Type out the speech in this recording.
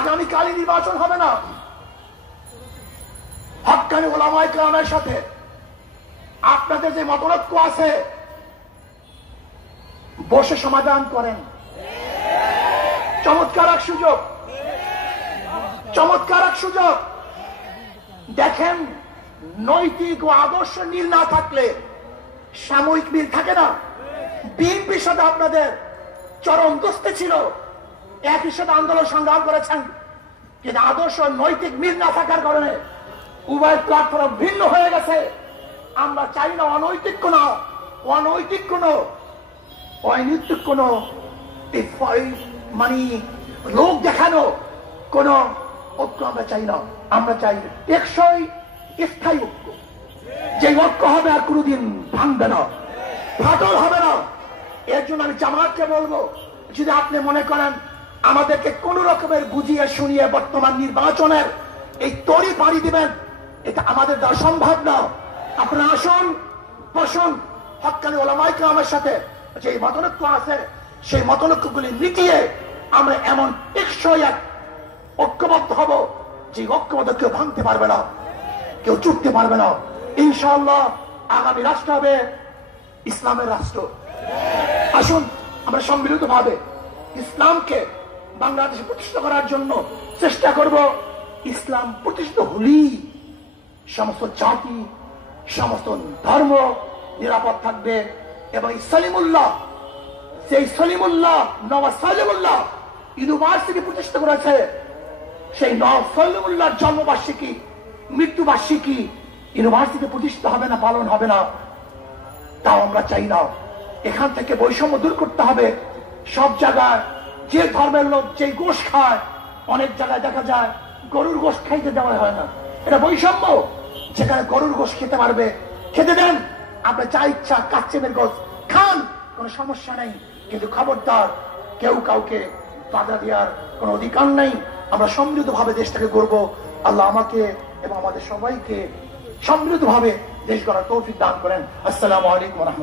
আগামীকালই নির্বাচন হবে না, হক্কানি ওলামায়ে কেরামের সাথে আপনাদের যে মতৈক্য আছে বসে সমাধান করেন। চমৎকার এক সুযোগ, চমৎকার এক সুযোগ। দেখেন, নৈতিক ও আদর্শ মিল না থাকলে সাময়িক মিল থাকে না। বিএনপির সাথে আপনাদের চরম দোস্তি ছিল, একই সাথে আন্দোলন সংগ্রাম করেছেন, কিন্তু আদর্শ নৈতিক মিল না থাকার কারণে উভয় প্ল্যাটফর্ম ভিন্ন হয়ে গেছে। আমরা চাই না অনৈতিক কোন মানে লোক দেখানো কোন ঐক্য আমরা চাই না। আমরা চাই টেকসই স্থায়ী ঐক্য, যে ঐক্য হবে আর কোনোদিন ভাঙবে না, ফাটল হবে না। এর জন্য আমি জামাতকে বলবো, যদি আপনি মনে করেন আমাদেরকে কোন রকমের বুঝিয়ে শুনিয়ে বর্তমান নির্বাচনের এই তরি পাড়ি দিবেন, এটা আমাদের দ্বারা সম্ভব না। আপনারা আসুন, বসুন, হক্কানি ওলামায়ে কেরামের সাথে যে মতৈক্য আছে সেই মতৈক্যগুলি মিটিয়ে আমরা এমন টেকসই এক ঐক্যবদ্ধ হব যে ঐক্যবদ্ধ কেউ ভাঙতে পারবে না, কেউ চুটতে পারবে না। ইনশাআল্লাহ আগামী রাষ্ট্র হবে ইসলামের রাষ্ট্র। আসুন আমরা সম্মিলিত ভাবে ইসলামকে বাংলাদেশে প্রতিষ্ঠা করার জন্য চেষ্টা করব। ইসলাম প্রতিষ্ঠিত হলেই সমস্ত জাতি, সমস্ত ধর্ম নিরাপদ থাকবে। এবং সলিমুল্লাহ, সেই সলিমুল্লাহ, নওয়াজ সলিমুল্লাহ ইউনিভার্সিটি প্রতিষ্ঠা করেছে, সেই নওয়াজ সলিমুল্লাহর জন্মবার্ষিকী, মৃত্যুবার্ষিকী ইউনিভার্সিটি প্রতিষ্ঠা হবে না, পালন হবে না, তাও আমরা চাই না। এখান থেকে বৈষম্য দূর করতে হবে। সব জায়গায় যে ধর্মের লোক যে গোশ খায়, অনেক জায়গায় দেখা যায় গরুর গোশ খাইতে দেওয়া হয় না, এটা বৈষম্য। যেখানে গরুর গোশ খেতে পারবে খেতে দেন, আপনি যা ইচ্ছা কাচ্চেমের গোশ খান, কোনো সমস্যা নেই, কিন্তু খবরদার কেউ কাউকে বাধা দেওয়ার কোনো অধিকার নেই। আমরা সমৃদ্ধ ভাবে দেশটাকে গড়ব। আল্লাহ আমাকে এবং আমাদের সবাইকে সমৃদ্ধ ভাবে দেশ গড়ার তৌফিক দান করেন। আসসালামু আলাইকুম ওয়া রাহমাতুল্লাহ।